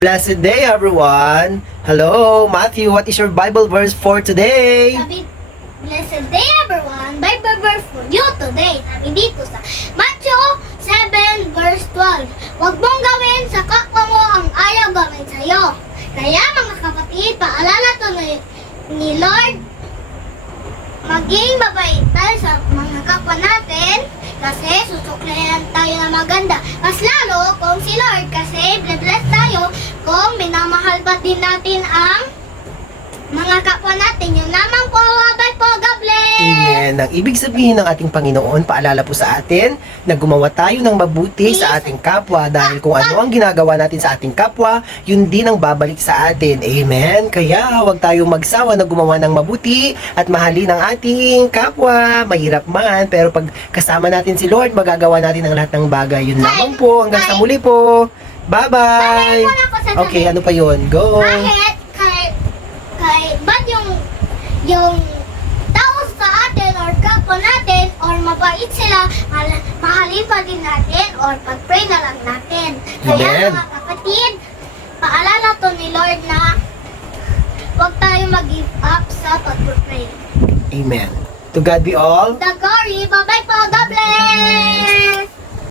Blessed day, everyone! Hello, Matthew, what is your Bible verse for today? Sabi, blessed day everyone, Bible verse for you today. Sabi dito sa Matthew 7 verse 12. Huwag mong gawin sa kapwa mo ang ayaw gawin sa'yo. Kaya mga kapatid, paalala to ni Lord, maging mabait tayo sa mga kapwa natin kasi susuklayan tayo na maganda. Mas lalo kung si Lord kasi bless tayo kung minamahal pa din natin ang mga kapwa natin. Yun lamang po. Bye po. God bless. Amen. Ang ibig sabihin ng ating Panginoon, paalala po sa atin na gumawa tayo ng mabuti sa ating kapwa dahil kung ano ang ginagawa natin sa ating kapwa, yun din ang babalik sa atin. Amen. Kaya huwag tayong magsawa na gumawa ng mabuti at mahalin ang ating kapwa. Mahirap man, pero pag kasama natin si Lord, magagawa natin ang lahat ng bagay. Yun lamang po. Hanggang sa muli po. Bye-bye. Wala ko sa Okay, ano pa yun? Go. Kahit ba't yung tao sa atin or kapwa natin or mabait sila, mahalin pa din natin or pag-pray na lang natin. Kaya Amen. mga kapatid, paalala to ni Lord na huwag tayo mag-give up sa pag-pray. Amen. To God be all. The glory. Bye-bye po. God bless.